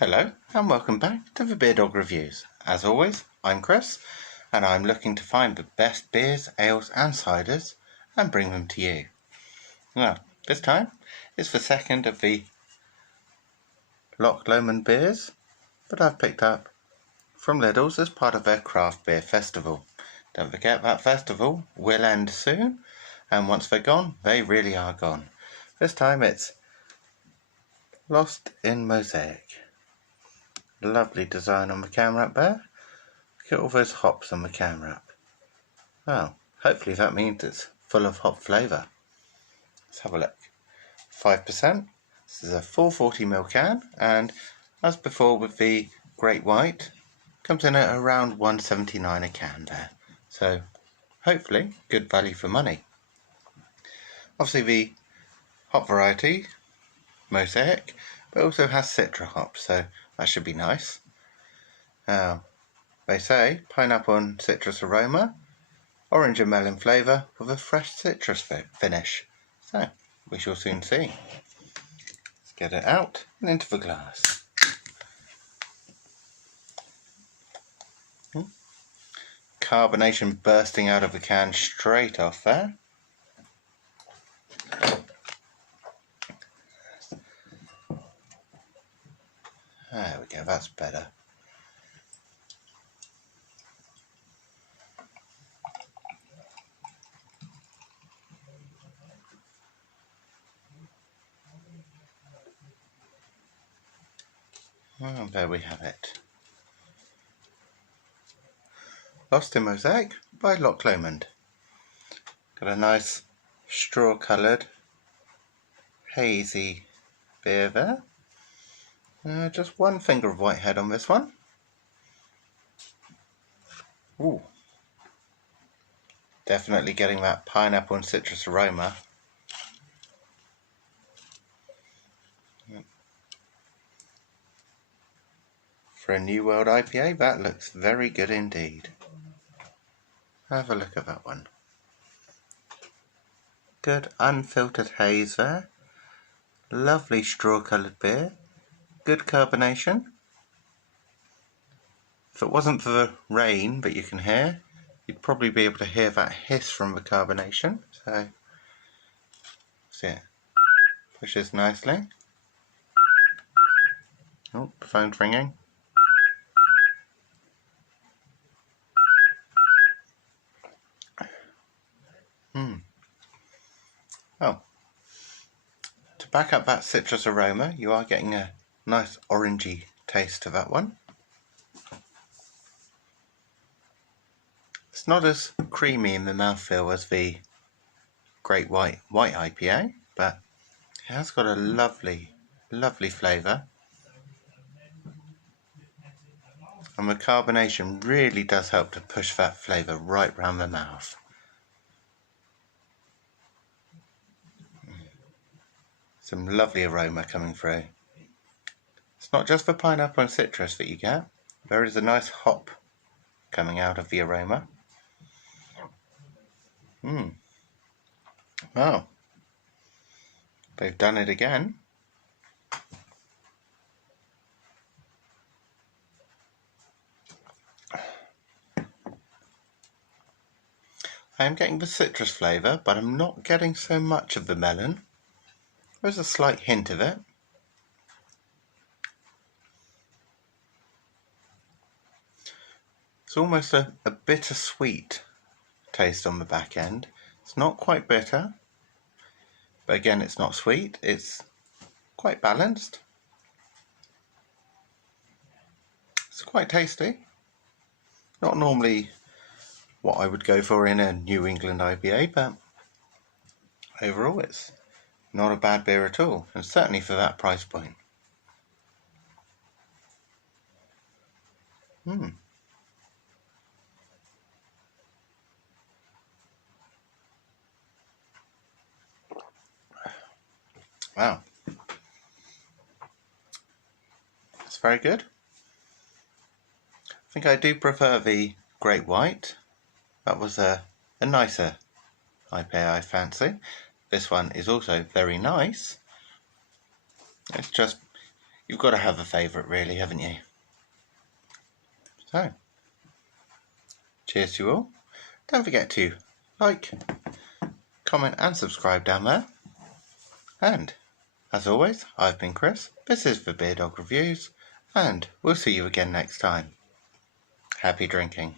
Hello and welcome back to the Beer Dog Reviews. As always, I'm Chris and I'm looking to find the best beers, ales and ciders and bring them to you. Well, this time it's the second of the Loch Lomond beers that I've picked up from LIDL's as part of their craft beer festival. Don't forget that festival will end soon, and once they're gone, they really are gone. This time it's Lost in Mosaic. Lovely design on the can wrap there. Look at all those hops on the can wrap. Well, hopefully that means it's full of hop flavour. Let's have a look. 5%. This is a 440ml can, and as before with the Great White, comes in at around $1.79 a can there. So hopefully good value for money. Obviously the hop variety, Mosaic, but also has Citra hops, so that should be nice. Now, they say pineapple and citrus aroma, orange and melon flavour with a fresh citrus finish. So, we shall soon see. Let's get it out and into the glass. Carbonation bursting out of the can straight off there. There we go, that's better. And there we have it. Lost in Mosaic by Loch Lomond. Got a nice straw coloured hazy beer there. Just one finger of whitehead on this one. Ooh. Definitely getting that pineapple and citrus aroma. For a New World IPA, that looks very good indeed. Have a look at that one. Good unfiltered haze there. Lovely straw coloured beer. Good carbonation. If it wasn't for the rain that you can hear, you'd probably be able to hear that hiss from the carbonation. So, see it pushes nicely. Oh, the phone's ringing. Oh, to back up that citrus aroma, you are getting a nice orangey taste to that one. It's not as creamy in the mouthfeel as the Great White IPA, but it has got a lovely flavour. And the carbonation really does help to push that flavour right round the mouth. Some lovely aroma coming through. It's not just the pineapple and citrus that you get. There is a nice hop coming out of the aroma. Well, they've done it again. I am getting the citrus flavour, but I'm not getting so much of the melon. There's a slight hint of it. It's almost a bittersweet taste on the back end. It's not quite bitter, but again it's not sweet. It's quite balanced. It's quite tasty. Not normally what I would go for in a New England IPA, but overall it's not a bad beer at all, and certainly for that price point. Wow. That's very good. I think I do prefer the Great White. That was a nicer IPA, I fancy. This one is also very nice. It's just, You've got to have a favourite really, haven't you? So, cheers to you all. Don't forget to like, comment and subscribe down there. And, as always, I've been Chris, this is the Beer Dog Reviews, and we'll see you again next time. Happy drinking.